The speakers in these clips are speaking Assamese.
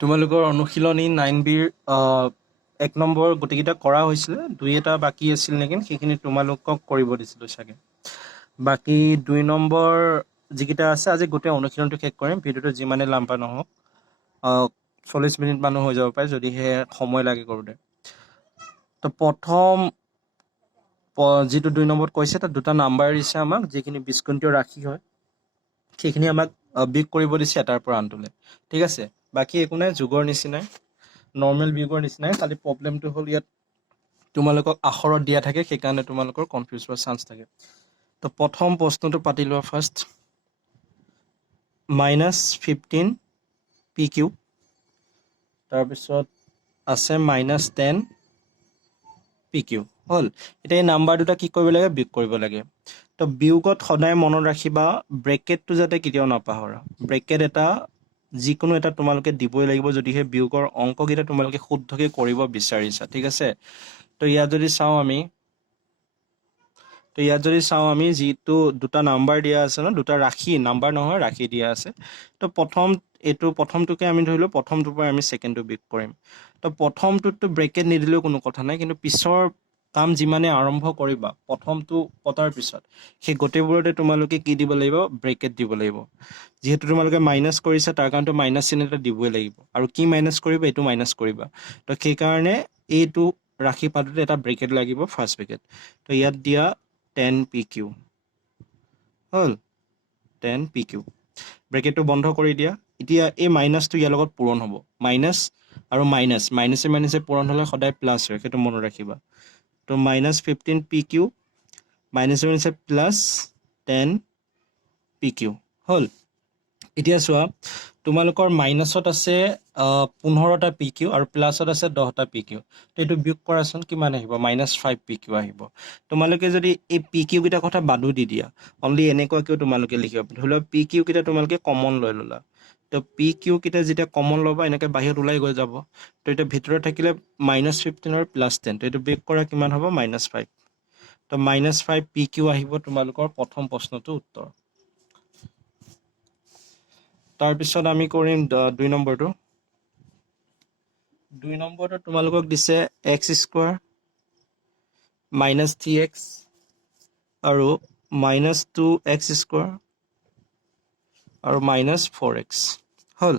তোমালোকৰ অনুশীলনী 9B এক নম্বৰ গোটেইকেইটা কৰা হৈছিলে, 2 এটা বাকী আছিল নেকি, সেইখিনি তোমালোকক কৰিব দিছিলোঁ চাগে। বাকী 2 নম্বৰ যিকেইটা আছে আজি গোটেই অনুশীলনটো শেষ কৰিম। ভিডিঅ'টো যিমানে লাম্বা নহওক, 40 মিনিট মানুহ হৈ যাব পাৰে যদিহে সময় লাগে কৰোঁতে। তো প্ৰথম যিটো 2 নম্বৰত কৈছে তাত দুটা নাম্বাৰ দিছে আমাক, যিখিনি বীজগণিতীয় ৰাশি হয় সেইখিনি আমাক বিয়োগ কৰিব দিছে এটাৰ পৰা আনটোলৈ। ঠিক আছে, বাকী একো নাই, যুগৰ নিচিনাই, নৰ্মেল বিয়োগৰ নিচিনাই, খালি প্ৰব্লেমটো হ'ল ইয়াত তোমালোকক আখৰত দিয়া থাকে, সেইকাৰণে তোমালোকৰ কনফিউজ হোৱাৰ চান্স থাকে। তো প্ৰথম প্ৰশ্নটো পাতি লোৱা ফাৰ্ষ্ট। -15 PQ, তাৰপিছত আছে -10 PQ হ'ল। এতিয়া এই নাম্বাৰ দুটা কি কৰিব লাগে, বিয়োগ কৰিব লাগে। তো বিয়োগত সদায় মনত ৰাখিবা ব্ৰেকেটটো যাতে কেতিয়াও নাপাহৰা। ব্ৰেকেট এটা যিকোনো এটা তোমালোকে দিবই লাগিব যদিহে বিয়োগৰ অংককেইটা তোমালোকে শুদ্ধকৈ কৰিব বিচাৰিছা। ঠিক আছে, তো ইয়াত যদি চাওঁ আমি যিটো দুটা নাম্বাৰ দিয়া আছে ন, দুটা ৰাশি, নাম্বাৰ নহয় ৰাশি দিয়া আছে। তো প্ৰথমটোকে আমি ধৰিলোঁ, প্ৰথমটোৰ পৰা আমি ছেকেণ্ডটো বিয়োগ কৰিম। তো প্ৰথমটোততো ব্ৰেকেট নিদিলেও কোনো কথা নাই, কিন্তু পিছৰ কাম যিমানে আৰম্ভ কৰিবা প্ৰথমটো পতাৰ পিছত সেই গোটেইবোৰতে তোমালোকে কি দিব লাগিব, ব্ৰেকেট দিব লাগিব। যিহেতু তোমালোকে মাইনাছ কৰিছা তাৰ কাৰণেতো মাইনাছ চিন এটা দিবই লাগিব, আৰু কি মাইনাছ কৰিবা, এইটো মাইনাছ কৰিবা। তো সেইকাৰণে এইটো ৰাশি পাতোতে এটা ব্ৰেকেট লাগিব, ফাৰ্ষ্ট ব্ৰেকেট। তো ইয়াত দিয়া 10 PQ হ'ল, 10 PQ। ব্ৰেকেটটো বন্ধ কৰি দিয়া। এতিয়া এই মাইনাছটো ইয়াৰ লগত পূৰণ হ'ব, মাইনাছ আৰু মাইনাছে পূৰণ হ'লে সদায় প্লাছ হয়, সেইটো মনত ৰাখিবা। তো -15 PQ মাইনাছে প্লাছ 10 PQ হ'ল। এতিয়া চোৱা, তোমালোকৰ মাইনাছত আছে 15টা PQ আৰু প্লাছত আছে 10টা PQ। তো এইটো বিয়োগ কৰাচোন, কিমান আহিব, -5 PQ আহিব। তোমালোকে যদি এই PQ কেইটাৰ কথা বাদো দি দিয়া, অনলি এনেকুৱাকেও তোমালোকে লিখিব, ধৰি লওক PQ কেইটা তোমালোকে কমন লৈ ল'লা। তো PQ কেইটা যেতিয়া কমন ল'বা এনেকৈ বাহিৰত ওলাই গৈ যাব। তো এতিয়া ভিতৰত থাকিলে -15 আৰু +10, তো এইটো বিয়োগ কৰা কিমান হ'ব, -5। তো -5 PQ আহিব তোমালোকৰ প্ৰথম প্ৰশ্নটোৰ উত্তৰ। তাৰপিছত আমি কৰিম 2 নম্বৰটো। 2 নম্বৰটো তোমালোকক দিছে x² -3x আৰু -2x² আৰু -4x হ'ল।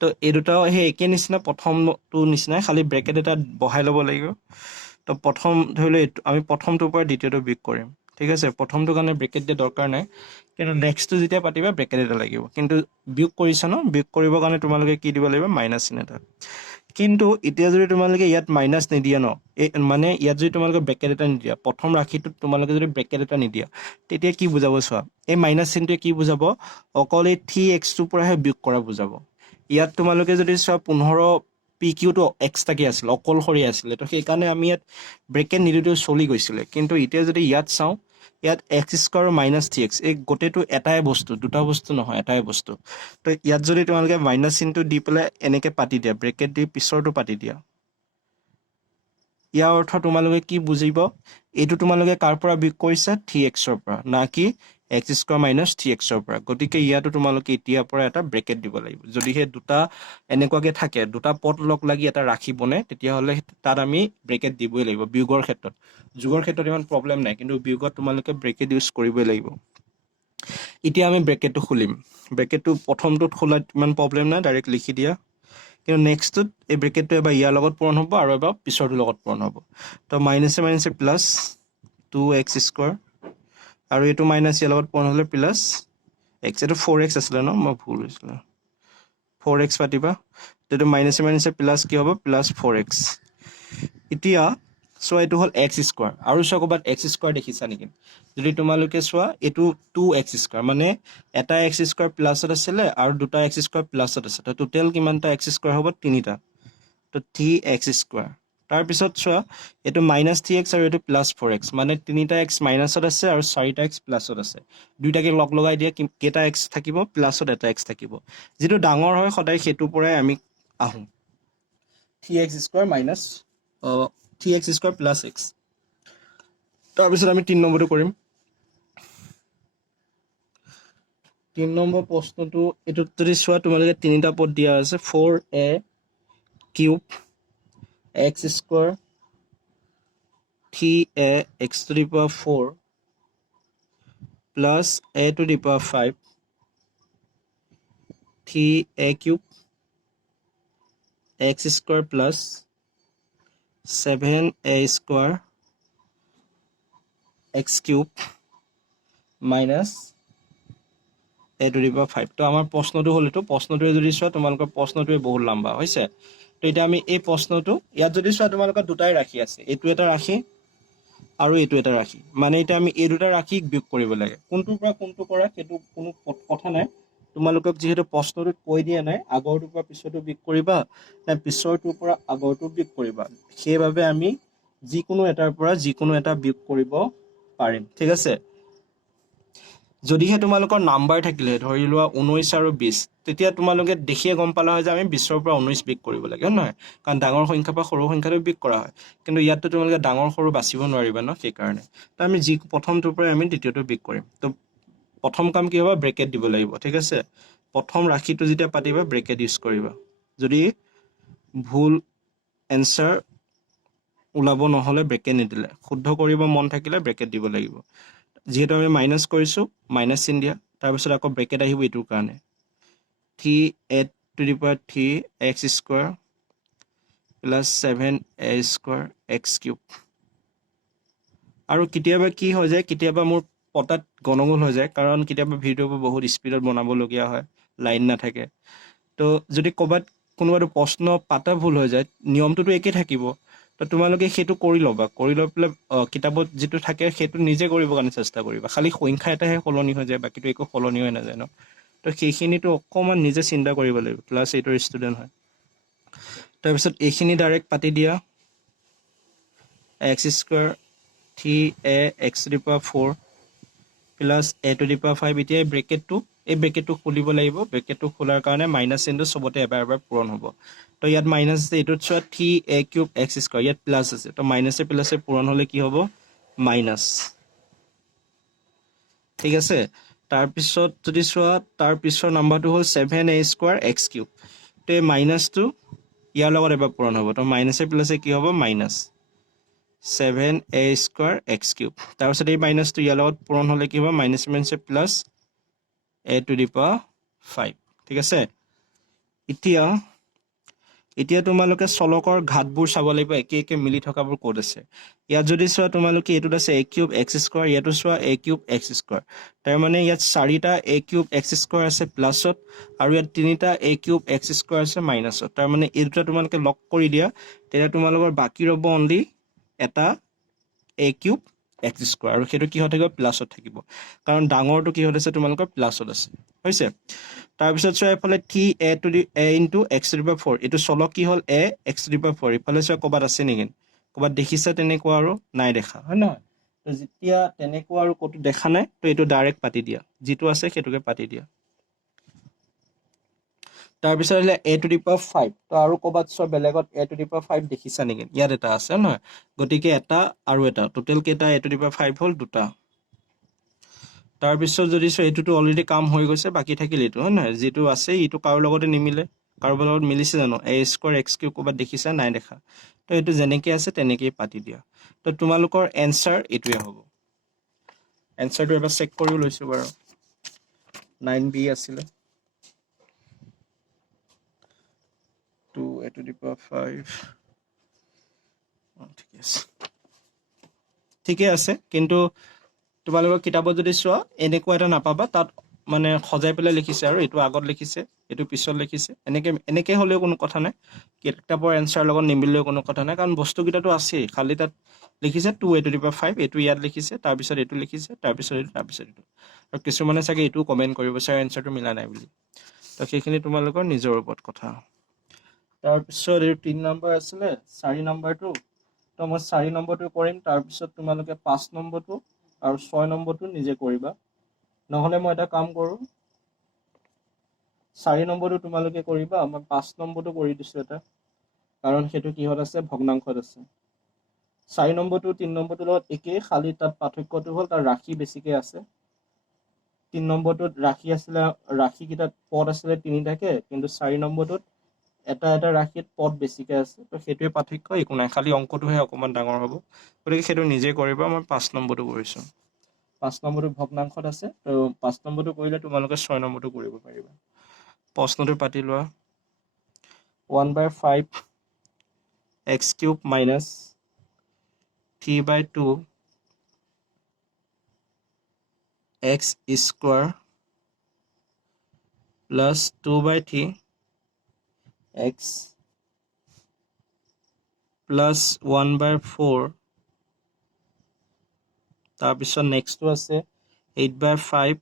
তো এই দুটাও সেই একে নিচিনা, প্ৰথমটো নিচিনাই, খালি ব্ৰেকেট এটা বহাই ল'ব লাগিব। তো প্ৰথম ধৰি লওঁ আমি প্ৰথমটোৰ পৰা দ্বিতীয়টো বিয়োগ কৰিম। ঠিক আছে, প্ৰথমটোৰ কাৰণে ব্ৰেকেট দিয়া দৰকাৰ নাই, কিন্তু নেক্সটটো যেতিয়া পাতিবা ব্ৰেকেট এটা লাগিব। কিন্তু বিয়োগ কৰিছা ন, বিয়োগ কৰিবৰ কাৰণে তোমালোকে কি দিব লাগিব, মাইনাছ চিন এটা। কিন্তু এতিয়া যদি তোমালোকে ইয়াত মাইনাছ নিদিয়া ন, মানে ইয়াত যদি তোমালোকে ব্ৰেকেট এটা নিদিয়া, প্ৰথম ৰাশিটোত তোমালোকে যদি ব্ৰেকেট এটা নিদিয়া, তেতিয়া কি বুজাব চোৱা, এই মাইনাছ চিনটোৱে কি বুজাব, অকল এই 3xটোৰ পৰাহে বিয়োগ কৰা বুজাব। ইয়াত তোমালোকে যদি চোৱা 15 PQটো এক্সট্ৰাকৈ আছিলে, অকলশৰীয়া আছিলে, তো সেইকাৰণে আমি ইয়াত ব্ৰেকেট নিদিওঁতেও চলি গৈছিলে। কিন্তু এতিয়া যদি ইয়াত চাওঁ, ইয়াত x² আৰু -3x, এই গোটেইটো এটাই বস্তু, দুটা বস্তু নহয়, এটাই বস্তু। তো ইয়াত যদি তোমালোকে মাইনাছ চিনটো দি পেলাই এনেকৈ পাতি দিয়া, ব্ৰেকেট দি পিছৰটো পাতি দিয়া, ইয়াৰ অৰ্থ তোমালোকে কি বুজিব, এইটো তোমালোকে কাৰ পৰা বিয়োগ কৰিছা, 3xৰ পৰা, না কি x² - 3xৰ পৰা। গতিকে ইয়াতো তোমালোকে এতিয়াৰ পৰা এটা ব্ৰেকেট দিব লাগিব। যদিহে দুটা এনেকুৱাকৈ থাকে, দুটা পদ লগ লাগি এটা ৰাশি বনে, তেতিয়াহ'লে তাত আমি ব্ৰেকেট দিবই লাগিব বিয়োগৰ ক্ষেত্ৰত। যোগৰ ক্ষেত্ৰত ইমান প্ৰব্লেম নাই, কিন্তু বিয়োগত তোমালোকে ব্ৰেকেট ইউজ কৰিবই লাগিব। এতিয়া আমি ব্ৰেকেটটো খুলিম। ব্ৰেকেটটো প্ৰথমটোত খোলাত ইমান প্ৰব্লেম নাই, ডাইৰেক্ট লিখি দিয়া। কিন্তু নেক্সটটোত এই ব্ৰেকেটটো এবাৰ ইয়াৰ লগত পূৰণ হ'ব আৰু এবাৰ পিছৰটোৰ লগত পূৰণ হ'ব। তো মাইনাছে প্লাছ 2x² আৰু এইটো মাইনাছ ইয়াৰ লগত পূৰণ হ'লে প্লাছ x, এইটো 4x আছিলে ন, মই ভুল হৈছিলে, 4x পাতিবা। এইটো মাইনাছে প্লাছ কি হ'ব, প্লাছ 4x। এতিয়া চোৱা, এইটো হ'ল x², আৰু চোৱা ক'ৰবাত x² দেখিছা নেকি, যদি তোমালোকে চোৱা এইটো 2x², মানে এটা x² প্লাছত আছিলে আৰু দুটা x² প্লাছত আছে। তো টোটেল কিমানটা x² হ'ব, 3টা। তো 3x²। তাৰপিছত চোৱা, এইটো -3x আৰু এইটো +4x, মানে 3টা x মাইনাছত আছে আৰু 4টা x প্লাছত আছে। দুইটাকে লগ লগাই দিয়া, কেইটা x থাকিব, প্লাছত এটা x থাকিব। যিটো ডাঙৰ হয় সদায় সেইটোৰ পৰাই আমি আহোঁ, 3x² + x। তাৰপিছত আমি 3 নম্বৰটো কৰিম। 3 নম্বৰ প্ৰশ্নটো, এইটোত যদি চোৱা তোমালোকে 3টা পদ দিয়া আছে, 4a cube x square 3a x to the power 4 plus a to the power 5 3a cube x square plus 7a square x cube minus a to the power 5 তো আমাৰ প্ৰশ্নটো হ'ল এইটো প্ৰশ্নটোৱে যদি চোৱা তোমালোকৰ প্ৰশ্নটোৱে বহুত লম্বা হৈছে তো এটা আমি এই প্ৰশ্নটো ইয়াত যদি চোৱা তোমালোকৰ দুটাই ৰাশি আছে এইটো এটা ৰাশি আৰু এইটো এটা ৰাশি মানে এটা আমি এই দুটা ৰাশিক বিয়োগ কৰিব লাগে কোনটোৰ পৰা কোনটো কৰা সেইটো কোনো কথা নাই তোমালোকক যেহেতু প্ৰশ্নটোত কৈ দিয়া নাই আগৰটোৰ পৰা পিছৰটো বিয়োগ কৰিবা নে পিছৰটোৰ পৰা আগৰটো বিয়োগ কৰিবা সেইভাবে আমি যিকোনো এটাৰ পৰা যিকোনো এটা বিয়োগ কৰিব পাৰিম ঠিক আছে যদিহে তোমালোকৰ নাম্বাৰ থাকিলে ধৰি লোৱা 19 আৰু 20 তেতিয়া তোমালোকে দেখিয়ে গম পালা হয় যে আমি 20 ৰ পৰা 19 বিয়োগ কৰিব লাগে নহয় কাৰণ ডাঙৰ সংখ্যা পৰা সৰু সংখ্যাটো বিয়োগ কৰা হয় কিন্তু ইয়াততো তোমালোকে ডাঙৰ সৰু বাছিব নোৱাৰিবা ন সেই কাৰণে তো আমি যি প্ৰথমটোৰ পৰা আমি দ্বিতীয়টো বিয়োগ কৰিম তো প্ৰথম কাম কি হ'ব ব্ৰেকেট দিব লাগিব ঠিক আছে প্ৰথম ৰাশিটো যেতিয়া পাতিবা ব্ৰেকেট ইউজ কৰিবা যদি ভুল এনসাৰ ওলাব নহলে ব্ৰেকেট নিদিলে শুদ্ধ কৰিব মন থাকিলে ব্ৰেকেট দিব লাগিব যেহেতু আমি মাইনাস কৰিছো মাইনাস চিন দিয়া তাৰ পিছত আকৌ ব্ৰেকেট আহিব এইটোৰ কাৰণে 3a to the power 3 x square plus 7a square x cube আৰু কেতিয়াবা কি হৈ যায় কেতিয়াবা মোৰ পটাত গণগোল হৈ যায় কাৰণ কেতিয়াবা ভিডিঅ'বোৰ বহুত স্পিডত বনাবলগীয়া হয় লাইন নাথাকে তো যদি ক'বাত কোনোবাটো প্ৰশ্ন পাতা ভুল হৈ যায় নিয়মটোতো একেই থাকিব তো তোমালোকে সেইটো কৰি ল'বা কৰি লৈ পেলাই কিতাপত যেটো থাকে সেইটো নিজে কৰিব কাৰণে চেষ্টা কৰিবা খালি সংখ্যা এটাহে সলনি হৈ যায় বাকিটো একো সলনি হৈ নাযায় ন তো সেইখিনিটো অকমান নিজে চিন্তা কৰিব লাগিব ক্লাছ 8 ৰ ষ্টুডেন্ট হয় তাৰপিছত এইখিনি ডাইৰেক্ট পাতি দিয়া x square 3a x to the power 4 plus a to the power 5 এতিয়া এই ব্ৰেকেটটো খুলিব লাগিব ব্ৰেকেটটো খোলাৰ কাৰণে মাইনাস চিনটো সবতে এবাৰ এবাৰ পূৰণ হ'ব তো ইয়াত মাইনাস আছে এইটোত চোৱা 3a cube x স্কয়াৰ ইয়াত প্লাস আছে তো মাইনাসে প্লাসে পূৰণ হলে কি হ'ব মাইনাস ঠিক আছে তাৰ পিছত যদি চোৱা তাৰ পিছৰ নাম্বাৰটো হ'ল 7a square x cube তো এই মাইনাসটো ইয়াৰ লগত এবাৰ পূৰণ হ'ব তো মাইনাসে প্লাসে কি হ'ব minus 7a square x cube তাৰ পিছত এই মাইনাসটো ইয়াৰ লগত পূৰণ হলে কি হ'ব মাইনাস মাইনাসে plus a to the power 5 ঠিক আছে এতিয়া তোমালোকে চলকৰ ঘাতবোৰ চাব লাগিব একে একে মিলি থকাবোৰ ক'ত আছে ইয়াত যদি চোৱা তোমালোকে এটোত আছে a cube x square ইয়াতো চোৱা a cube x square তাৰ মানে ইয়াত চাৰিটা a cube x square আছে প্লাসত আৰু ইয়াত তিনিটা a cube x square আছে মাইনাসত তাৰ মানে এই দুটা তোমালোকে লক কৰি দিয়া তেতিয়া তোমালোকৰ বাকি ৰব অনলি এটা a cube x square আৰু সেইটো কি হৈ থাকিব প্লাসত থাকিব কাৰণ ডাঙৰটো কি হৈ আছে তোমালোকৰ প্লাসত আছে হৈছে তাৰ পিছত চোৱা এফালে a to the a into x to the power 4 এটো চলক কি হল a x to the power 4 ইফালে চোৱা কবাত আছে নেকি কবাত দেখিছা তেনেকুৱা আৰু নাই দেখা হয় নহয় তো যেতিয়া তেনেকুৱা আৰু কত দেখা নাই তো এটো ডাইৰেক্ট পাতি দিয়া যেটো আছে সেটোকে পাতি দিয়া তাৰ পিছত হলে a to the power 5 তো আৰু কবাত চোৱা বেলেগত a to the power 5 দেখিছা নেকি ইয়াত এটা আছে নহয় গতিকে এটা আৰু এটা টোটাল কেটা a to the power 5 হল দুটা তাৰ পিছত যদি চোৱা এটোটো অলৰেডি কাম হৈ গৈছে বাকি থাকিল এটো হয় নহয় যেটো আছে ইটো কাৰো লগতে নিমিলে কাৰোবাৰ লগত মিলিছে জানো a square x cube কবাত দেখিছা নাই দেখা তো এটো যেনেকৈ আছে তেনেকৈ পাতি দিয়া তো তোমালোকৰ এনসাৰ এটোৱে হ'ব এনসাৰটো এবাৰ চেক কৰি লৈছো বাৰু 9b আছিল 2a to the power 5 ঠিকে আছে কিন্তু তোমালোকৰ কিতাপত যদি চোৱা এনেকুৱা এটা নাপাবা তাত মানে খজাই পেলাই লিখিছে আৰু এটো আগত লিখিছে এটো পিছত লিখিছে এনেকে হলেও কোনো কথা নাই কিতাপৰ এনসাৰ লগত নিমিলেও কোনো কথা নাই কাৰণ বস্তু কিটাটো আছে খালি তাত লিখিছে 2a to the power 5 এটো ইয়াত লিখিছে তাৰ পিছত এটো লিখিছে তাৰ পিছত এটো আৰু কিছুমানে চাগে এটো কমেন্ট কৰিব স্যাৰ এনসাৰটো মিলা নাই বুলি তো সেইখিনি তোমালোকৰ নিজৰ ওপৰত কথা তাৰ পিছত এটো 3 নম্বৰ আছিল 4 নম্বৰটো তো মই 4 নম্বৰটো কৰিম তাৰ পিছত তোমালোকে 5 নম্বৰটো আৰু 6 নম্বৰটো নিজে কৰিবা নহলে মই এটা কাম কৰো 4 নম্বৰটো তোমালোকে কৰিবা মই 5 নম্বৰটো কৰি দিছো এটা কাৰণ হেতু কিহত আছে ভগ্নাংশত আছে 4 নম্বৰটো 3 নম্বৰটো লগত একে খালি তাত পাৰ্থক্যটো হ'ল তাৰ ৰাশি বেছিকে আছে 3 নম্বৰটোত ৰাশি আছিল ৰাশি কিটা পদ আছিল 3 থাকে কিন্তু 4 নম্বৰটোত এটা এটা ৰাশিত পদ বেছিকে আছে তো সেইটোৱে পাৰ্থক্য একো নাই খালি অংকটোহে অকণমান ডাঙৰ হ'ব গতিকে সেইটো নিজে কৰিবা মই 5 নম্বৰটো কৰিছোঁ 5 নম্বৰটো ভগ্নাংশত আছে তো 5 নম্বৰটো কৰিলে তোমালোকে 6 নম্বৰটো কৰিব পাৰিবা প্ৰশ্নটো পাতি লোৱা 1/5 x cube minus 3/2 x square plus 2/3 x plus 1/4 তাৰপিছত নেক্সটটো আছে 8/5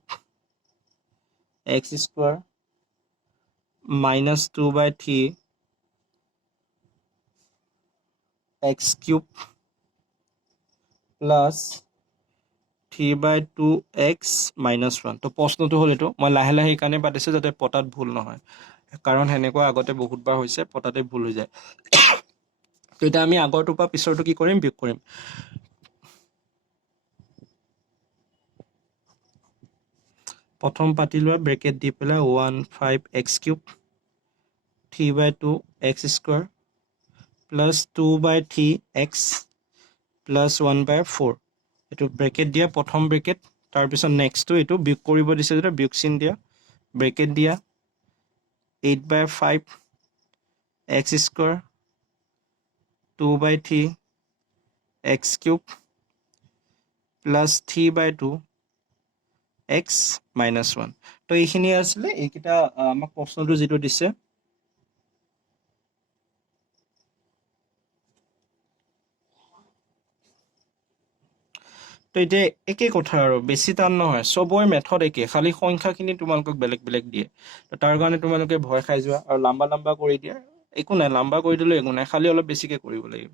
x square minus 2/3 x cube plus 3/2 x minus 1 তো প্ৰশ্নটো হ'ল এইটো মই লাহে লাহে এইকাৰণে পাতিছোঁ যাতে পটাত ভুল নহয় কাৰণ সেনেকুৱা আগতে বহুতবাৰ হৈছে পটাতে ভুল হৈ যায় তো এতিয়া আমি আগৰটোৰ পৰা পিছৰটো কি কৰিম বিয়োগ কৰিম প্ৰথম পাতি লোৱা ব্ৰেকেট দি পেলাই 1/5 x cube 3/2 x square plus 2/3 x plus 1/4 এইটো ব্ৰেকেট দিয়া প্ৰথম ব্ৰেকেট তাৰপিছত নেক্সটটো এইটো বিয়োগ কৰিব দিছে যেতিয়া বিয়োগ চিন দিয়া ব্ৰেকেট দিয়া 8/5 x square 2/3 x cube plus 3/2 x minus 1 তো এইখিনি আছিলে এইকেইটা আমাক প্ৰশ্নটো যিটো দিছে তো এতিয়া একে কথা আৰু বেছি টান নহয় চবৰে মেথড একে খালি সংখ্যাখিনি তোমালোকক বেলেগ বেলেগ দিয়ে তো তাৰ কাৰণে তোমালোকে ভয় খাই যোৱা আৰু লাম্বা কৰি দিয়া একো নাই লাম্বা কৰি দিলেও একো নাই খালি অলপ বেছিকে কৰিব লাগিব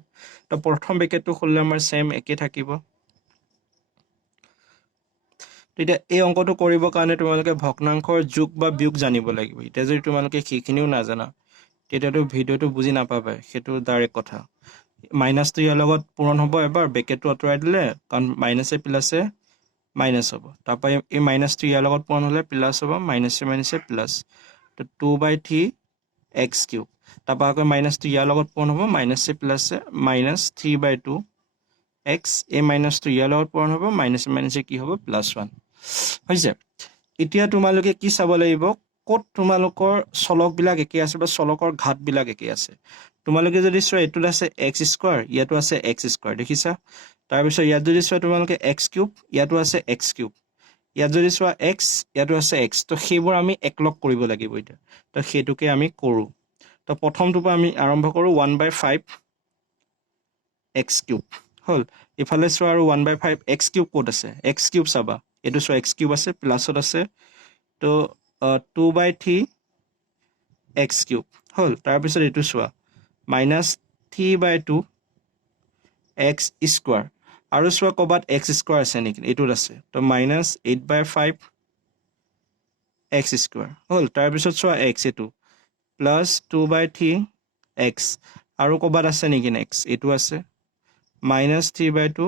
তো প্ৰথম ব্ৰেকেটটো খুলিলে আমাৰ সেম একে থাকিব তো এতিয়া এই অংকটো কৰিবৰ কাৰণে তোমালোকে ভগ্নাংশৰ যোগ বা বিয়োগ জানিব লাগিব এতিয়া যদি তোমালোকে সেইখিনিও নাজানা তেতিয়াতো ভিডিঅ'টো বুজি নাপাবাই সেইটো ডাইৰেক্ট কথা মাইনাছটো ইয়াৰ লগত পূৰণ হ'ব এবাৰ ব্ৰেকেটটো আঁতৰাই দিলে কাৰণ মাইনাছে প্লাছে মাইনাছ হ'ব তাৰপৰা এই মাইনাছটো ইয়াৰ লগত পূৰণ হ'লে প্লাছ হ'ব মাইনাছে প্লাছ তো 2/3 এক্স কিউব তাৰপৰা আকৌ মাইনাছটো ইয়াৰ লগত পূৰণ হ'ব মাইনাছে প্লাছে মাইনাছ 3/2 এক্স এই মাইনাছটো ইয়াৰ লগত পূৰণ হ'ব মাইনাছে কি হ'ব +1 হৈছে এতিয়া তোমালোকে কি চাব লাগিব ক'ত তোমালোকৰ চলকবিলাক একে আছে বা চলকৰ ঘাতবিলাক একে আছে তোমালোকে যদি চোৱা এইটোত আছে x স্কয়াৰ ইয়াতো আছে x স্কয়াৰ দেখিছা তাৰপিছত ইয়াত যদি চোৱা তোমালোকে x কিউব ইয়াতো আছে x কিউব ইয়াত যদি চোৱা x ইয়াতো আছে x তো সেইবোৰ আমি একলগ কৰিব লাগিব এতিয়া তো সেইটোকে আমি কৰো তো প্ৰথমটো পৰা আমি আৰম্ভ কৰো 1/5 x কিউব হল ইফালে চোৱা আৰু 1/5 x কিউব ক'ত আছে x কিউব চাবা এইটো চোৱা x কিউব আছে প্লাছত আছে তো 2/3 x কিউব হল তাৰপিছত এইটো চোৱা -3/2 x স্কয়াৰ আৰু চোৱা ক'বাত x স্কয়াৰ আছে নেকি এইটোত আছে তো -8/5 x স্কয়াৰ হল তাৰপিছত চোৱা x এইটো +2/3 x আৰু ক'বাত আছে নেকি নেক্সট এইটো আছে -3/2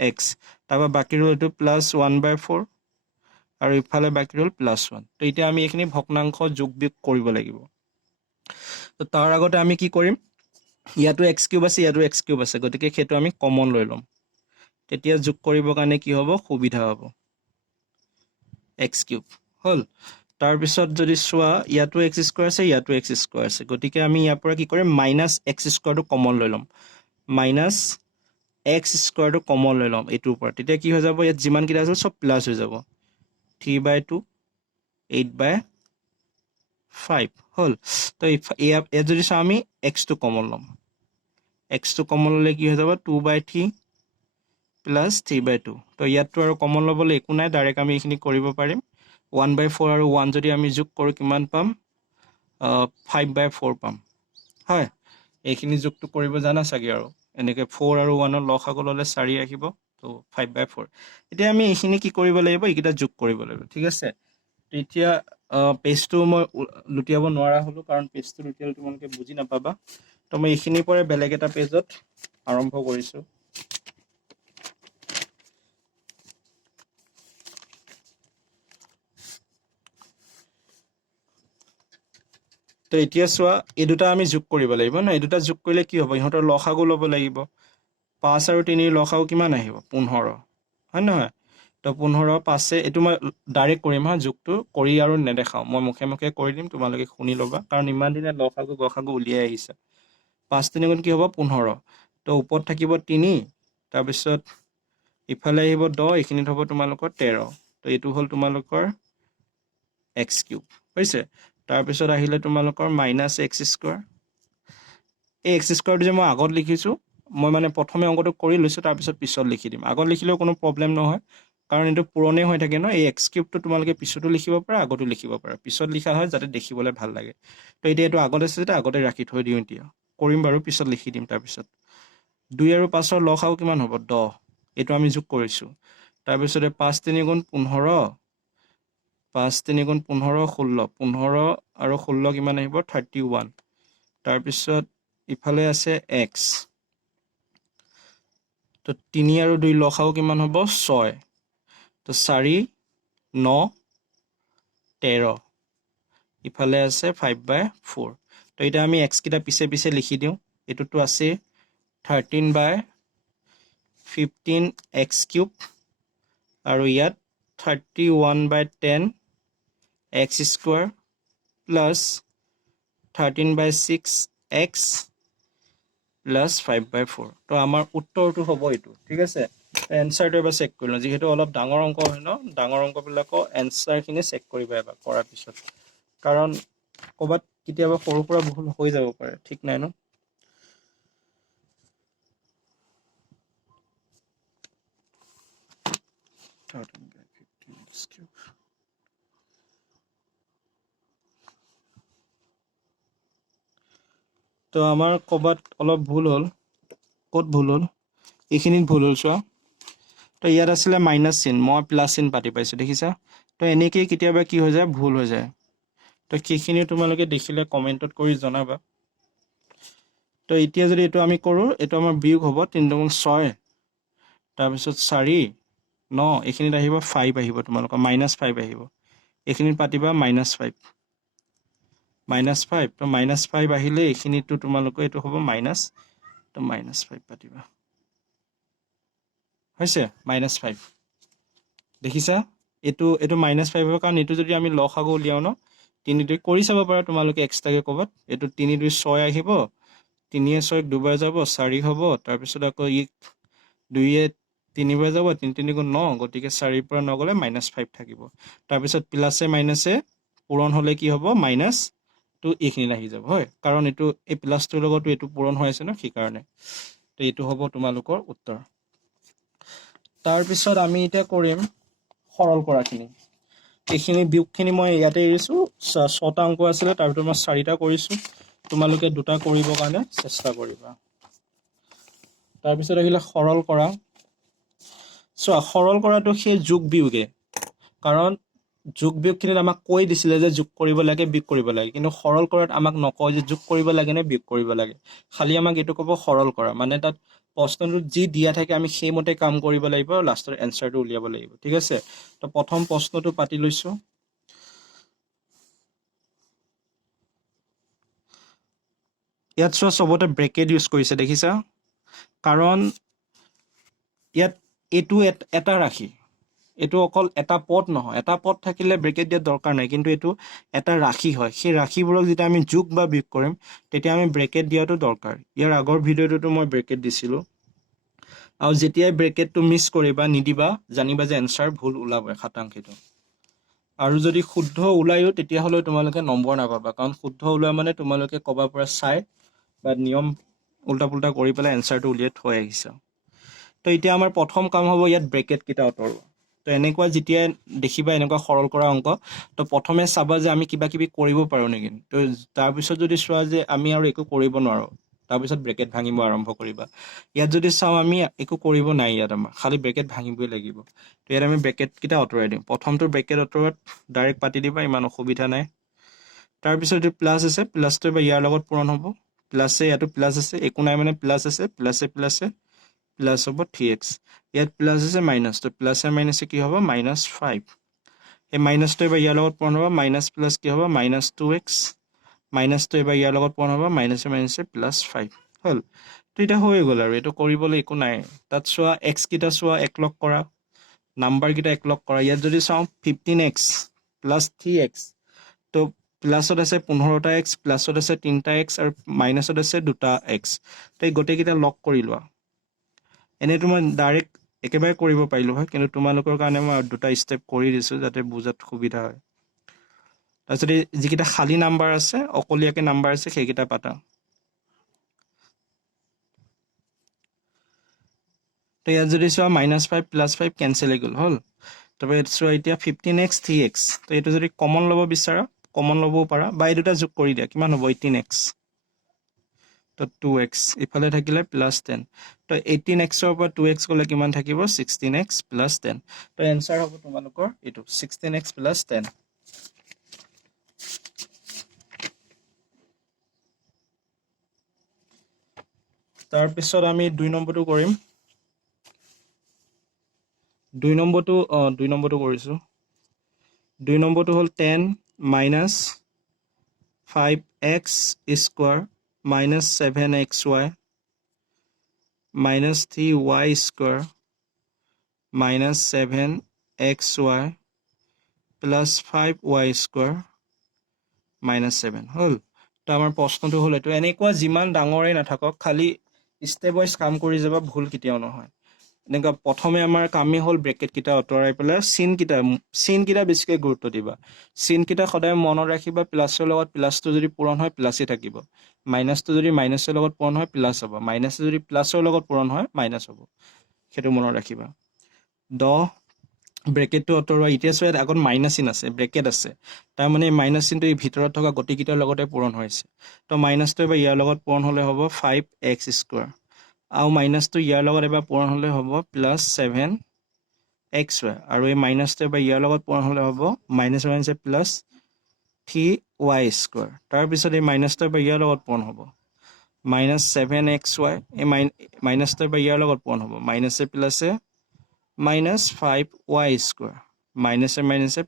x তাৰপৰা বাকি ৰল এইটো +1/4 আৰু ইফালে বাকি ৰল +1 তো এতিয়া আমি এইখিনি ভগ্নাংশ যোগ বিয়োগ কৰিব লাগিব তো তাৰ আগতে আমি কি কৰিম ইয়াতো x কিউব আছে ইয়াতো x কিউব আছে গতিকে সেইটো আমি কমন লৈ লম তেতিয়া যোগ কৰিবৰ কাৰণে কি হ'ব সুবিধা হ'ব x কিউব হল তাৰপিছত যদি চোৱা ইয়াতো x স্কয়াৰ আছে ইয়াতো x স্কয়াৰ আছে গতিকে আমি ইয়াৰ পৰা কি কৰিম -x স্কয়াৰটো কমন লৈ লম -x স্কয়াৰটো কমন লৈ লম এইটোৰ পৰা তেতিয়া কি হৈ যাব ইয়াত যিমান কিটা আছে সব প্লাস হৈ যাব 3/2 8/5 হল তো ইয়াত যদি চাও আমি x টো কমন লম x টো কমন ললে কি হৈ যাব 2/3 + 3/2 তো ইয়াতটো আৰু কমন লবলৈ একো নাই ডাইৰেক্ট আমি এইখিনি কৰিব পাৰিম 1/4 আৰু 1 যদি আমি যোগ কৰো কিমান পাম 5/4 পাম হয় এইখিনি যোগটো কৰিব জানা চাগে আৰু এনেকে 4 আৰু 1 ৰ লসাগু ললে 4 আহিব তো 5/4 এতিয়া আমি এইখিনি কি কৰিব লাগিব এইকেইটা যোগ কৰিব লাগিব ঠিক আছে তো এতিয়া পেজটো মই লুটিয়াব নোৱাৰা হলো কাৰণ পেজটো লুটিয়ালে তোমালোকে বুজি নাপাবা তো মই এইখিনিৰ পৰা বেলেগ এটা পেজত আৰম্ভ কৰিছো তো এতিয়া চোৱা এই দুটা আমি যোগ কৰিব লাগিব ন এই দুটা যোগ কৰিলে কি হ'ব ইহঁতৰ লসাগু ল'ব লাগিব 5 আৰু 3 ৰ লসাগু কিমান আহিব 15 হয় নহয় তো 15 5 এইটো মই ডাইৰেক্ট কৰিম হা যোগটো কৰি আৰু নেদেখাও মই মুখে মুখে কৰি দিম তোমালোকে শুনি ল'বা কাৰণ ইমান দিনে লসাগু গসাগু উলিয়াই আহিছে 5 3 গুণ কি হ'ব 15 তো ওপৰত থাকিব 3 তাৰপিছত ইফালে আহিব 10 এইখিনিত হ'ব তোমালোকৰ 13 তো এইটো হ'ল তোমালোকৰ x কিউব হৈছে তাৰপিছত আহিলে তোমালোকৰ মাইনাছ x স্কোৱাৰ এই x স্কোৱাৰটো যে মই আগত লিখিছোঁ মই মানে প্ৰথমে অংকটো কৰি লৈছোঁ তাৰপিছত পিছত লিখি দিম আগত লিখিলেও কোনো প্ৰব্লেম নহয় কাৰণ এইটো পুৰণে হৈ থাকে ন এই x কিউবটো তোমালোকে পিছতো লিখিব পাৰা আগতো লিখিব পাৰা পিছত লিখা হয় যাতে দেখিবলৈ ভাল লাগে তো এতিয়া এইটো আগত আছে যেতিয়া আগতে ৰাখি থৈ দিওঁ এতিয়া কৰিম বাৰু পিছত লিখি দিম তাৰপিছত 2 আৰু 5 ৰ লসাগু কিমান হ'ব 10 এইটো আমি যোগ কৰিছোঁ তাৰপিছতে 5 3 গুণ 15 5 3 গুণ 15 16 15 আৰু 16 কিমান আহিব 31 তাৰপিছত ইফালে আছে x তো 3 আৰু 2 লসাগু কিমান হ'ব 6 তো 4 9 13 ইফালে আছে 5/4 তো এটা আমি x কিটা পিছে পিছে লিখি দিওঁ এটোটো আছে 13/15 x কিউব আৰু ইয়াত 31/10 x square plus 13/6 x plus 5/4 তো আমাৰ উত্তৰটো হ'ব এইটো ঠিক আছে এনসাৰটো এবাৰ চেক কৰি লওঁ যিহেতু অলপ ডাঙৰ অংক হয় ন ডাঙৰ অংকবিলাকৰ এনসাৰখিনি চেক কৰিবা এবাৰ কৰাৰ পিছত কাৰণ ক'ৰবাত কেতিয়াবা সৰু সুৰা ভুল হৈ যাব পাৰে ঠিক নাই ন তো আমাৰ ক'ৰবাত অলপ ভুল হ'ল ক'ত ভুল হ'ল এইখিনিত ভুল হ'ল চোৱা তো ইয়াত আছিলে মাইনাছ চিন মই প্লাছ চিন পাতি পাইছোঁ দেখিছা তো এনেকেই কেতিয়াবা কি হৈ যায় ভুল হৈ যায় তো সেইখিনি তোমালোকে দেখিলে কমেণ্টত কৰি জনাবা তো এতিয়া যদি এইটো আমি কৰোঁ এইটো আমাৰ বিয়োগ হ'ব 3 গুণ 6 তাৰপিছত 4 9 এইখিনিত আহিব 5 আহিব তোমালোকৰ -5 আহিব এইখিনিত পাতিবা -5 -5 তো -5 আহিলে এইখিনিতো তোমালোকৰ এইটো হ'ব মাইনাছ তো -5 পাতিবা হৈছে -5 দেখিছা এইটো -5 হ'ব কাৰণ এইটো যদি আমি লসাগু উলিয়াও ন 3 2 কৰি চাব পাৰা তোমালোকে এক্সট্ৰাকে ক'বাত এইটো 3 2 6 আহিব 3 6 দুবাৰ যাব 4 হ'ব তাৰপিছত আকৌ ই 2 3 বাৰ যাব 3 3 গুণ 9 গতিকে 4 ৰ পৰা 9 গ'লে -5 থাকিব তাৰপিছত প্লাছে মাইনাছে পূৰণ হ'লে কি হ'ব মাইনাছ তো এইখিনি আহি যাব হয় কাৰণ এইটো এই প্লাছটোৰ লগতো এইটো পূৰণ হৈ আছে ন সেইকাৰণে তো এইটো হ'ব তোমালোকৰ উত্তৰ তাৰপিছত আমি এতিয়া কৰিম সৰল কৰাখিনি এইখিনি বিয়োগখিনি মই ইয়াতে এৰিছোঁ 6টা অংক আছিলে তাৰ ভিতৰত মই 4টা কৰিছোঁ তোমালোকে 2টা কৰিবৰ কাৰণে চেষ্টা কৰিবা তাৰপিছত আহিলে সৰল কৰা চোৱা সৰল কৰাটো সেই যোগ বিয়োগে কাৰণ যোগ বিয়োগখিনিত আমাক কৈ দিছিলে যে যোগ কৰিব লাগে বিয়োগ কৰিব লাগে কিন্তু সৰল কৰাত আমাক নকয় যে যোগ কৰিব লাগে নে বিয়োগ কৰিব লাগে খালি আমাক এইটো ক'ব সৰল কৰা মানে তাত প্ৰশ্নটোত যি দিয়া থাকে আমি সেইমতে কাম কৰিব লাগিব আৰু লাষ্টৰ এনসাৰটো উলিয়াব লাগিব ঠিক আছে তো প্ৰথম প্ৰশ্নটো পাতি লৈছোঁ ইয়াত চোৱা চবতে ব্ৰেকেট ইউজ কৰিছে দেখিছা কাৰণ ইয়াত এইটো এটা ৰাশি এইটো অকল এটা পদ নহয় এটা পদ থাকিলে ব্ৰেকেট দিয়াৰ দৰকাৰ নাই কিন্তু এইটো এটা ৰাশি হয় সেই ৰাশিবোৰক যেতিয়া আমি যোগ বা বিয়োগ কৰিম তেতিয়া আমি ব্ৰেকেট দিয়াটো দৰকাৰ ইয়াৰ আগৰ ভিডিঅ'টোতো মই ব্ৰেকেট দিছিলোঁ আৰু যেতিয়াই ব্ৰেকেটটো মিছ কৰিবা নিদিবা জানিবা যে এনসাৰ ভুল ওলাব শতাংশিটো আৰু যদি শুদ্ধ ওলায়ো তেতিয়াহ'লে তোমালোকে নম্বৰ নাপাবা কাৰণ শুদ্ধ ওলোৱা মানে তোমালোকে ক'ৰবাৰ পৰা চাই বা নিয়ম উল্টা পুল্টা কৰি পেলাই এনসাৰটো উলিয়াই থৈ আহিছা তো এতিয়া আমাৰ প্ৰথম কাম হ'ব ইয়াত ব্ৰেকেটকেইটা আঁতৰোৱা তো এনেকুৱা যেতিয়া দেখিবা এনেকুৱা সৰল কৰা অংক তো প্ৰথমে চাবা যে আমি কিবা কিবি কৰিব পাৰোঁ নেকি তো তাৰপিছত যদি চোৱা যে আমি আৰু একো কৰিব নোৱাৰোঁ তাৰপিছত ব্ৰেকেট ভাঙিব আৰম্ভ কৰিবা ইয়াত যদি চাওঁ আমি একো কৰিব নাই ইয়াত আমাৰ খালি ব্ৰেকেট ভাঙিবই লাগিব তো ইয়াত আমি ব্ৰেকেটকেইটা আঁতৰাই দিওঁ প্ৰথমটো ব্ৰেকেট আঁতৰোৱাত ডাইৰেক্ট পাতি দিবা ইমান অসুবিধা নাই তাৰপিছত যদি প্লাছ আছে প্লাছটো এবাৰ ইয়াৰ লগত পূৰণ হ'ব প্লাছে ইয়াতো প্লাছ আছে একো নাই মানে প্লাছ আছে প্লাছে প্লাছ হ'ব 3x ইয়াত প্লাছ আছে মাইনাছ তো প্লাছে মাইনাছে কি হ'ব -5 এই মাইনাছটো এবাৰ ইয়াৰ লগত পূৰণ হ'ব মাইনাছ প্লাছ কি হ'ব -2x মাইনাছটো এবাৰ ইয়াৰ লগত পূৰণ হ'ব মাইনাছে মাইনাছে প্লাছ 5 হ'ল তো এটা হৈ গ'ল আৰু এইটো কৰিবলৈ একো নাই তাত চোৱা এক্স কিটা চোৱা একলগ কৰা নাম্বাৰ কিটা একলগ কৰা ইয়াত যদি চাওঁ 15x প্লাছ 3x তো প্লাছত আছে 15টা x প্লাছত আছে 3টা x আৰু মাইনাছত আছে 2টা x তো এই গোটেইকেইটা লগ কৰি লোৱা এনেতো মই ডাইৰেক্ট একেবাৰে কৰিব পাৰিলো হয় কিন্তু তোমালোকৰ কাৰণে মই দুটা ষ্টেপ কৰি দিছো যাতে বুজাত সুবিধা হয় তাৰপিছত যিকেইটা খালী নাম্বাৰ আছে অকলীয়াকে নাম্বাৰ আছে সেইকেইটা পাতা তো ইয়াত যদি চোৱা -5 +5 কেনচেল হৈ গ'ল হ'ল তাৰপৰা ইয়াত চোৱা এতিয়া 15x 3x তো এইটো যদি কমন ল'ব বিচাৰা কমন ল'বও পাৰা বা এই দুটা যোগ কৰি দিয়া কিমান হ'ব 18x তো 2x ইফালে থাকিলে +10 তো 18x ৰ পৰা 2x গ'লে কিমান থাকিব 16x + 10 তো এনসাৰ হ'ব তোমালোকৰ এইটো 16x + 10 তাৰ পিছত আমি 2 নম্বৰটো কৰিম 2 নম্বৰটো কৰিছো 2 নম্বৰটো হ'ল 10 - 5x square - 7xy - 3y square - 7xy + 5y square - 7 হ'ল তো আমাৰ প্ৰশ্নটো হ'ল এইটো এনেকুৱা যিমান ডাঙৰেই নাথাকক খালি ষ্টেপ ওয়াইজ কাম কৰি যাবা ভুল কেতিয়াও নহয় এনেকুৱা প্ৰথমে আমাৰ কামেই হ'ল ব্ৰেকেট কিটা অতৰাই পেলাই চিন কিটা বেছিকৈ গুৰুত্ব দিবা চিন কিটা সদায় মনত ৰাখিবা প্লাছৰ লগত প্লাছটো যদি পূৰণ হয় প্লাছই থাকিব মাইনাছটো যদি মাইনাছৰ লগত পূৰণ হয় প্লাছ হ'ব মাইনাছটো যদি প্লাছৰ লগত পূৰণ হয় মাইনাছ হ'ব সেইটো মনত ৰাখিবা 10 ব্ৰেকেটটো অতৰোৱা এতিয়া চোৱা আগত মাইনাছ চিন আছে ব্ৰেকেট আছে তাৰ মানে মাইনাছ চিনটো এই ভিতৰত থকা গতিকেইটাৰ লগতে পূৰণ হৈছে তো মাইনাছটো এবাৰ ইয়াৰ লগত পূৰণ হ'লে হ'ব 5x স্কয়াৰ আৰু মাইনাছটো ইয়াৰ লগত এবাৰ পূৰণ হ'লে হ'ব +7xy আৰু এই মাইনাছটো এবাৰ ইয়াৰ লগত পূৰণ হ'লে হ'ব -3y স্কয়াৰ তাৰ পিছত এই মাইনাছটো এবাৰ ইয়াৰ লগত পূৰণ হ'ব -7xy এই মাইনাছটো এবাৰ ইয়াৰ লগত পূৰণ হ'ব মাইনাছে প্লাছে -5y স্কয়াৰ মাইনাছে মাইনাছে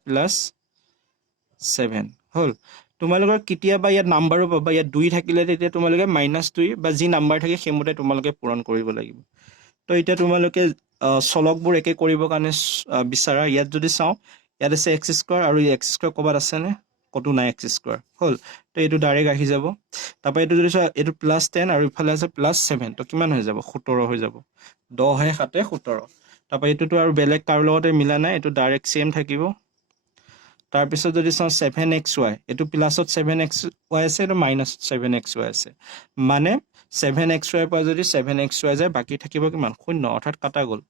+7 হ'ল তোমালোকৰ কেতিয়াবা ইয়াত নাম্বাৰো পাবা ইয়াত 2 থাকিলে তেতিয়া তোমালোকে -2 বা যি নাম্বাৰ থাকে সেইমতে তোমালোকে পূৰণ কৰিব লাগিব তো এতিয়া তোমালোকে চলকবোৰ একে কৰিবৰ কাৰণে বিচাৰা ইয়াত যদি চাওঁ ইয়াত আছে x স্কয়াৰ আৰু x স্কয়াৰ ক'বাত আছে নে কতো নাই x স্কয়াৰ হ'ল তো এইটো ডাইৰেক্ট আহি যাব তাৰপৰা এইটো যদি চোৱা এইটো +10 আৰু ইফালে আছে +7 তো কিমান হৈ যাব 17 হৈ যাব 10 হে 7 17 তাৰপৰা এইটোতো আৰু বেলেগ কাৰো লগতে মিলা নাই এইটো ডাইৰেক্ট সেম থাকিব তাৰ পিছত যদি চাওঁ 7xy এইটো প্লাছত 7xy আছে আৰু মাইনাছত 7xy আছে মানে 7xy পৰা যদি 7xy যায় বাকি থাকিব কিমান 0 অৰ্থাৎ কাটা গ'ল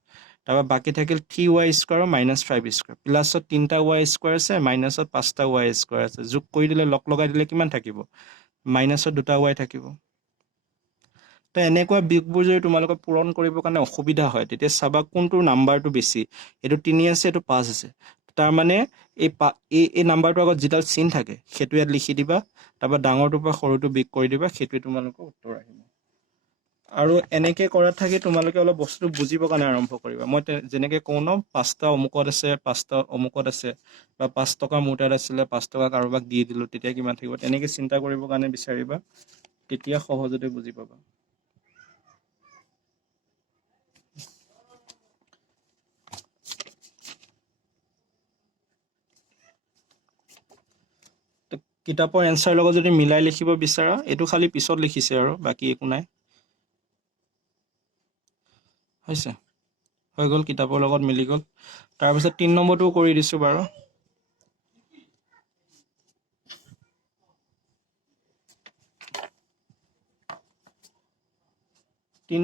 তাৰপৰা বাকি থাকিল 3y স্কয়াৰ - -5y স্কয়াৰ প্লাছত 3টা y স্কয়াৰ আছে মাইনাছত 5টা y স্কয়াৰ আছে যোগ কৰি দিলে লগ লগাই দিলে কিমান থাকিব মাইনাছত 2টা y থাকিব তো এনেকুৱা বিগবোৰ যদি তোমালোকক পূৰণ কৰিবৰ কাৰণে অসুবিধা হয় তেতিয়া চাবা কোনটো নাম্বাৰটো বেছি এইটো 3 আছে এইটো 5 আছে তাৰ মানে এই নাম্বাৰটো আগত যিডাল চিন থাকে সেইটো ইয়াত লিখি দিবা তাৰপৰা ডাঙৰটোৰ পৰা সৰুটো বিগ কৰি দিবা সেইটোৱে তোমালোকৰ উত্তৰ আহিব আৰু এনেকে কৰাত থাকি তোমালোকে অলপ বস্তু বুজিবৰ কাৰণে আৰম্ভ কৰিবা মই যেনেকৈ কওঁ ন 5টা অমুকত আছে 5টা অমুকত আছে বা 5 টকা মোৰ তাত আছিলে 5 টকা কাৰোবাক দি দিলোঁ তেতিয়া কিমান থাকিব তেনেকৈ চিন্তা কৰিবৰ কাৰণে বিচাৰিবা তেতিয়া সহজতে বুজি পাবা কিতাপৰ এনসাৰ লগত যদি মিলাই লিখিব বিচাৰা এইটো খালি পিছত লিখিছে আৰু বাকি একো নাই হৈছে হৈ গ'ল কিতাপৰ লগত মিলি গ'ল তাৰপিছত 3 নম্বৰটো কৰি দিছো বাৰু 3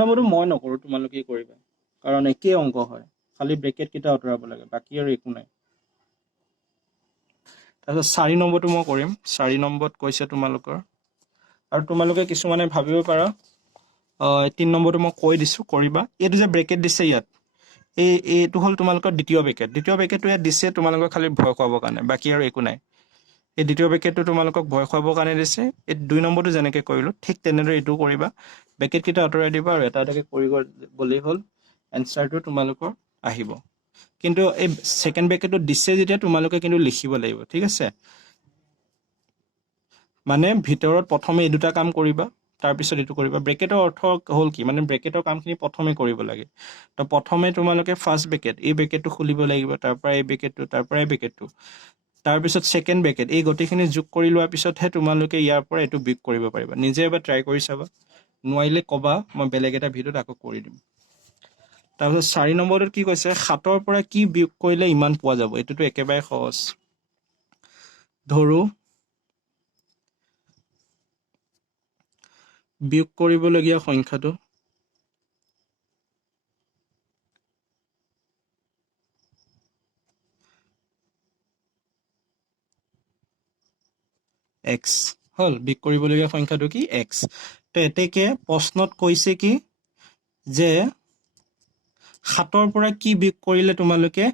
নম্বৰটো মই নকৰো তোমালোকে কৰিবা কাৰণ একেই অংক হয় খালি ব্ৰেকেট কিটা আঁতৰাব লাগে বাকি আৰু একো নাই তাৰপিছত 4 নম্বৰটো মই কৰিম 4 নম্বৰত কৈছে তোমালোকৰ আৰু তোমালোকে কিছুমানে ভাবিব পাৰা 3 নম্বৰটো মই কৈ দিছো কৰিবা এইটো যে ব্ৰেকেট দিছে ইয়াত এইটো হ'ল তোমালোকৰ দ্বিতীয় ব্ৰেকেটটো ইয়াত দিছে তোমালোকৰ খালি ভয় খুৱাবৰ কাৰণে বাকি আৰু একো নাই এই দ্বিতীয় ব্ৰেকেটটো তোমালোকক ভয় খুৱাবৰ কাৰণে দিছে এই 2 নম্বৰটো যেনেকৈ কৰিলো ঠিক তেনেদৰে এইটো কৰিবা ব্ৰেকেট কিটা আঁতৰাই দিবা আৰু এটা এটাকে কৰি গ'লেই হ'ল এনসাৰটো তোমালোকৰ আহিব কিন্তু এই সেকেন্ড ব্ৰেকেটটো দিছে যেতিয়া তোমালোকে কিন্তু লিখিব লাগিব ঠিক আছে মানে ভিতৰত প্ৰথমে এই দুটা কাম কৰিবা, তাৰপিছত এইটো কৰিবা। ব্ৰেকেটৰ অৰ্থ হ'ল কি, মানে ব্ৰেকেটৰ কামখিনি প্ৰথমে কৰিব লাগে। তো প্ৰথমে তোমালোকে ফাৰ্ষ্ট ব্ৰেকেট, এই ব্ৰেকেটটো খুলিব লাগিব, তাৰ পৰা এই ব্ৰেকেটটো, তাৰ পৰা এই ব্ৰেকেটটো, তাৰপিছত ছেকেণ্ড ব্ৰেকেট, এই গোটেইখিনি যোগ কৰি লোৱাৰ পিছতহে তোমালোকে ইয়াৰ পৰা এইটো বিয়োগ কৰিব পাৰিবা। নিজে এবাৰ ট্ৰাই কৰি চাবা, নোৱাৰিলে ক'বা, মই বেলেগ এটা ভিডিঅ'ত আকৌ কৰি দিম। তাৰপিছত 4 নম্বৰটোত কি কৈছে, 7ৰ পৰা কি বিয়োগ কৰিলে ইমান পোৱা যাব। এইটোতো একেবাৰে সহজ। ধৰো বিয়োগ কৰিবলগীয়া সংখ্যাটো x হ'ল। বিয়োগ কৰিবলগীয়া সংখ্যাটো কি x। তো এতেকে প্ৰশ্নত কৈছে কি যে 7ৰ পৰা কি বিয়োগ কৰিলে তোমালোকে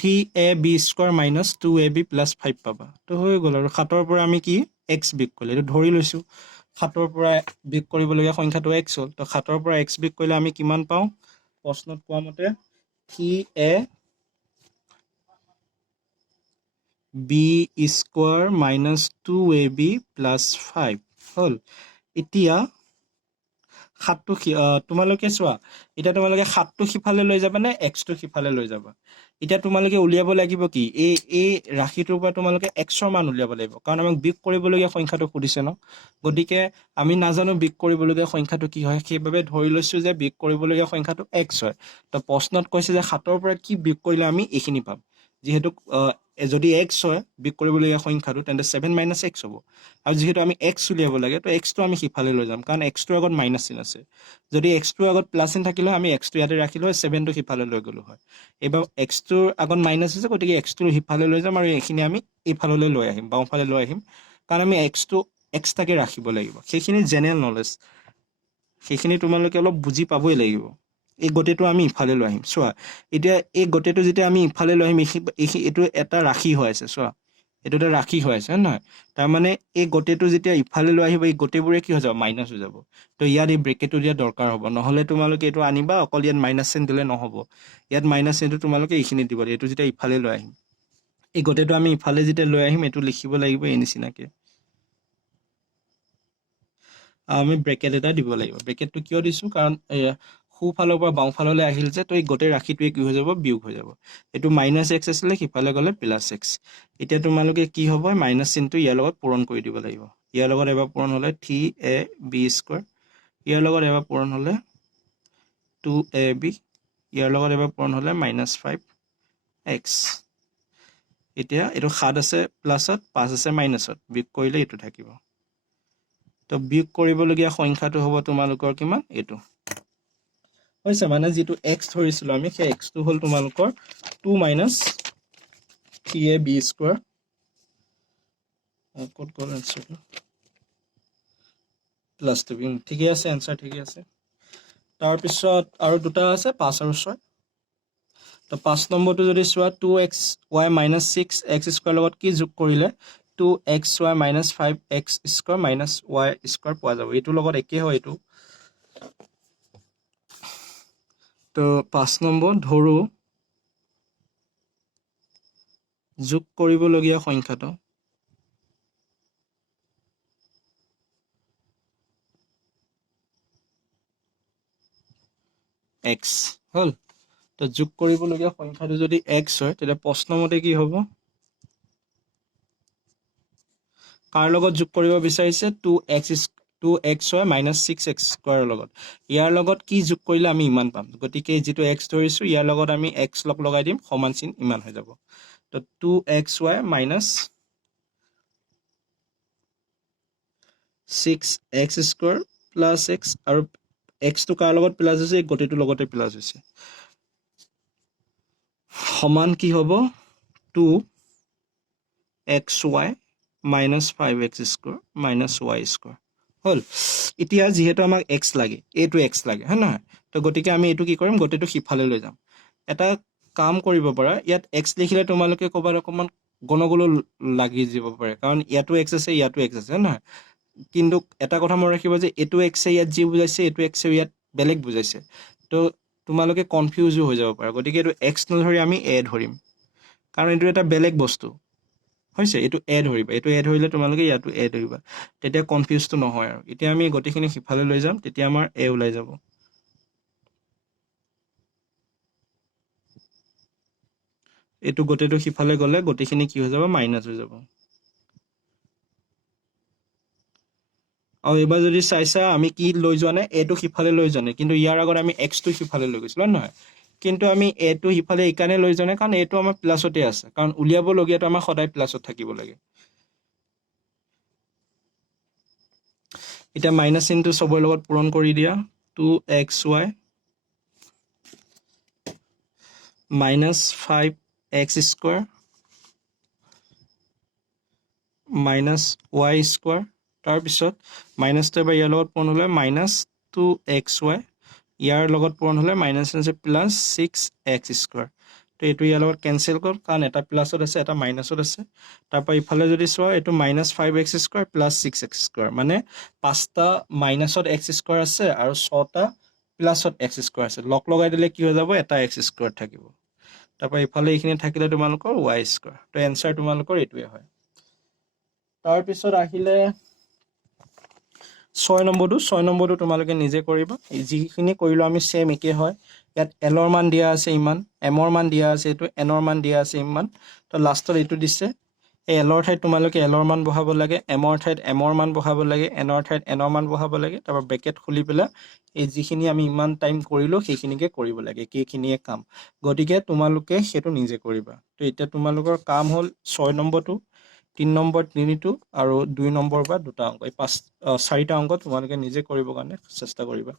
3ab square minus 2ab plus 5 পাবা। তো হৈ গ'ল। আৰু 7ৰ পৰা আমি কি x বিয়োগ কৰিলে, এইটো ধৰি লৈছোঁ 7ৰ পৰা বিয়োগ কৰিবলগীয়া সংখ্যাটো x হ'ল। তো 7ৰ পৰা x বিয়োগ কৰিলে আমি কিমান পাওঁ, প্ৰশ্নত কোৱা মতে 3ab square minus 2ab plus 5 হ'ল। এতিয়া 7টো তোমালোকে চোৱা, এতিয়া তোমালোকে 7টো সিফালে লৈ যাবা নে এক্সটো সিফালে লৈ যাবা। এতিয়া তোমালোকে উলিয়াব লাগিব কি, এই ৰাশিটোৰ পৰা তোমালোকে এক্সৰ মান উলিয়াব লাগিব, কাৰণ আমাক বিয়োগ কৰিবলগীয়া সংখ্যাটো সুধিছে ন। গতিকে আমি নাজানো বিয়োগ কৰিবলগীয়া সংখ্যাটো কি হয়, সেইবাবে ধৰি লৈছোঁ যে বিয়োগ কৰিবলগীয়া সংখ্যাটো এক্স হয়। তো প্ৰশ্নত কৈছে যে 7ৰ পৰা কি বিয়োগ কৰিলে আমি এইখিনি পাম। যিহেতু যদি এক্স হয় বিয়োগ কৰিবলগীয়া সংখ্যাটো, তেন্তে 7 মাইনাছ এক্স হ'ব। আৰু যিহেতু আমি এক্স উলিয়াব লাগে, তো এক্সটো আমি সিফালে লৈ যাম, কাৰণ এক্সটোৰ আগত মাইনাছ চিন আছে। যদি এক্সটোৰ আগত প্লাছ চিন থাকিলে আমি এক্সটো ইয়াতে ৰাখিলো হয়, 7টো সিফালে লৈ গ'লো হয়। এইবাৰ এক্সটোৰ আগত মাইনাছ আছে, গতিকে এক্সটো সিফালে লৈ যাম, আৰু এইখিনি আমি এইফাললৈ লৈ আহিম, বাওঁফালে লৈ আহিম, কাৰণ আমি এক্সটো এক্সট্ৰাকে ৰাখিব লাগিব। সেইখিনি জেনেৰেল নলেজ, সেইখিনি তোমালোকে অলপ বুজি পাবই লাগিব। এই গোটেইটো আমি ইফালে লৈ আহিম। চোৱা, এতিয়া এই গোটেইটো যেতিয়া আমি ইফালে লৈ আহিম, এইটো এটা ৰাশি হৈ আছে। চোৱা, এইটো এটা ৰাশি হৈ আছে, হয় নহয়? তাৰমানে এই গোটেইটো যেতিয়া ইফালে লৈ আহিব, এই গোটেইবোৰে কি হৈ যাব, মাইনাছ হৈ যাব। তো ইয়াত এই ব্ৰেকেটটো দিয়া দৰকাৰ হ'ব, নহ'লে তোমালোকে এইটো আনিবা, অকল ইয়াত মাইনাছ চিন দিলে নহ'ব। ইয়াত মাইনাছ চিনটো তোমালোকে এইখিনি দিব লাগিব। এইটো যেতিয়া ইফালে লৈ আহিম, এই গোটেইটো আমি ইফালে যেতিয়া লৈ আহিম, এইটো লিখিব লাগিব এই নিচিনাকে। আমি ব্ৰেকেট এটা দিব লাগিব। ব্ৰেকেটটো কিয় দিছোঁ, কাৰণ সোঁফালৰ পৰা বাওঁফাললৈ আহিল যে, তো এই গোটেই ৰাশিটোৱে কি হৈ যাব, বিয়োগ হৈ যাব। এইটো মাইনাছ এক্স আছিলে, সিফালে গ'লে প্লাছ এক্স। এতিয়া তোমালোকে কি হ'ব, মাইনাছ চিনটো ইয়াৰ লগত পূৰণ কৰি দিব লাগিব। ইয়াৰ লগত এবাৰ পূৰণ হ'লে 3ab স্কোৱাৰ, ইয়াৰ লগত এবাৰ পূৰণ হ'লে 2ab, ইয়াৰ লগত এবাৰ পূৰণ হ'লে মাইনাছ 5x। এতিয়া এইটো 7 আছে প্লাছত, 5 আছে মাইনাছত, বিয়োগ কৰিলে এইটো থাকিব। তো বিয়োগ কৰিবলগীয়া সংখ্যাটো হ'ব তোমালোকৰ কিমান, এইটো হৈছে। মানে যিটো এক্স ধৰিছিলোঁ আমি, সেই এক্সটো হ'ল তোমালোকৰ 2 মাইনাছ 3ab স্কোৱাৰ। ক'ত গ'ল এনচাৰটো, প্লাছ 2, ঠিকে আছে, এনচাৰ ঠিকে আছে। তাৰপিছত আৰু দুটা আছে, 5 আৰু 6। তো 5 নম্বৰটো যদি চোৱা, 2xy মাইনাছ 6x স্কোৱাৰ লগত কি যোগ কৰিলে 2xy minus 5x square minus y square পোৱা যাব। এইটোৰ লগত একেই হয় এইটো। তো 5 নম্বৰ, ধৰো যোগ কৰিবলগীয়া সংখ্যাটো x হ'ল। তো যোগ কৰিবলগীয়া সংখ্যাটো যদি x হয়, তেতিয়া প্ৰশ্নমতে কি হ'ব, কাৰ লগত যোগ কৰিব বিচাৰিছে, 2xy মাইনাছ 6x স্কোৱাৰৰ লগত। ইয়াৰ লগত কি যোগ কৰিলে আমি ইমান পাম। গতিকে যিটো x ধৰিছোঁ, ইয়াৰ লগত আমি x লগাই দিম, সমান চিন ইমান হৈ যাব। তো 2xy minus 6x square plus x, আৰু এক্সটো কাৰ লগত প্লাছ হৈছে, এই গোটেইটোৰ লগতে প্লাছ হৈছে, সমান কি হ'ব 2xy minus 5x square minus y square হ'ল। এতিয়া যিহেতু আমাক এক্স লাগে, এইটো এক্স লাগে, হয় নহয়? তো গতিকে আমি এইটো কি কৰিম, গোটেইটো সিফালে লৈ যাম। এটা কাম কৰিব পাৰা, ইয়াত এক্স লিখিলে তোমালোকে ক'ৰবাত অকণমান গণগোলো লাগি যাব পাৰে, কাৰণ ইয়াতো এক্স আছে, ইয়াতো এক্স আছে, হয় নহয়? কিন্তু এটা কথা মনত ৰাখিব যে এইটো এক্সে ইয়াত যি বুজাইছে, এইটো এক্সে ইয়াত বেলেগ বুজাইছে। তো তোমালোকে কনফিউজো হৈ যাব পাৰা। গতিকে এইটো এক্স নধৰি আমি এ ধৰিম, কাৰণ এইটো এটা বেলেগ বস্তু। হৈছে এইটো এড ধৰিবা এইটো এড হইলে তোমালোকে ইয়াতো এড ধৰিবা তেতিয়া কনফিউজটো নহয় আৰু এতিয়া আমি গতিখিনি সিফালে লৈ যাম তেতিয়া আমাৰ এ ওলাই যাব এইটো গটেটো সিফালে গলে গতিখিনি কি হৈ যাব মাইনাস হৈ যাব আৰু এবাৰ যদি চাইছা আমি কি লৈ যোৱা নাই এটো সিফালে লৈ যোৱা নাই কিন্তু ইয়াৰ আগত আমি x টো সিফালে লৈ গৈছিলো নহয় কিন্তু আমি a টো সিফালে ইকানে লৈ যোৱা নাই কাৰণ এটো আমাৰ প্লাছতে আছে কাৰণ উলিয়াব লগিয়াটো আমাৰ সদায় প্লাছত থাকিব লাগে এটা মাইনাস চিনটো সবৰ লগত পূৰণ কৰি দিয়া 2xy minus 5x square minus y square তাৰ পিছত minus টো এবাৰ ইয়াৰ লগত পূৰণ হলে minus 2xy ইয়াৰ লগত পূৰণ হলে minus আছে plus 6x square তো এইটো ইয়াৰ লগত কেনসেল কৰ কাৰণ এটা প্লাছত আছে এটা মাইনাছত আছে তাৰপৰা ইফালে যদি চোৱা এইটো minus 5x square plus 6x square মানে পাঁচটা মাইনাছত x square আছে আৰু ছটা প্লাছত x square আছে লগ লগাই দিলে কি হৈ যাব এটা x square থাকিব তাৰপৰা ইফালে এইখিনি থাকিলে তোমালোকৰ y square তো এনসাৰ তোমালোকৰ এইটোৱে হয় তাৰ পিছত আহিলে 6 নম্বৰটো তোমালোকে নিজে কৰিবা যিখিনি কৰিলো আমি সেম একে হয় ইয়াত l ৰ মান দিয়া আছে ইমান m ৰ মান দিয়া আছে এইটো n ৰ মান দিয়া আছে ইমান তো লাষ্টত এইটো দিছে এই l ৰ ঠাইত তোমালোকে l ৰ মান বহাব লাগে m ৰ ঠাইত m ৰ মান বহাব লাগে n ৰ ঠাইত n ৰ মান বহাব লাগে তাৰপৰা ব্ৰেকেট খুলি পেলাই এই যিখিনি আমি ইমান টাইম কৰিলো সেইখিনিকে কৰিব লাগে কিখিনিয়ে কাম গতিকে তোমালোকে হেতু নিজে কৰিবা তো এতিয়া তোমালোকৰ কাম হল 6 নম্বৰটো 3 নম্বৰ তিনিটো আৰু 2 নম্বৰ বা দুটা অংক এই চাৰিটা অংক তোমালোকে নিজে কৰিব কাৰণে চেষ্টা কৰিবা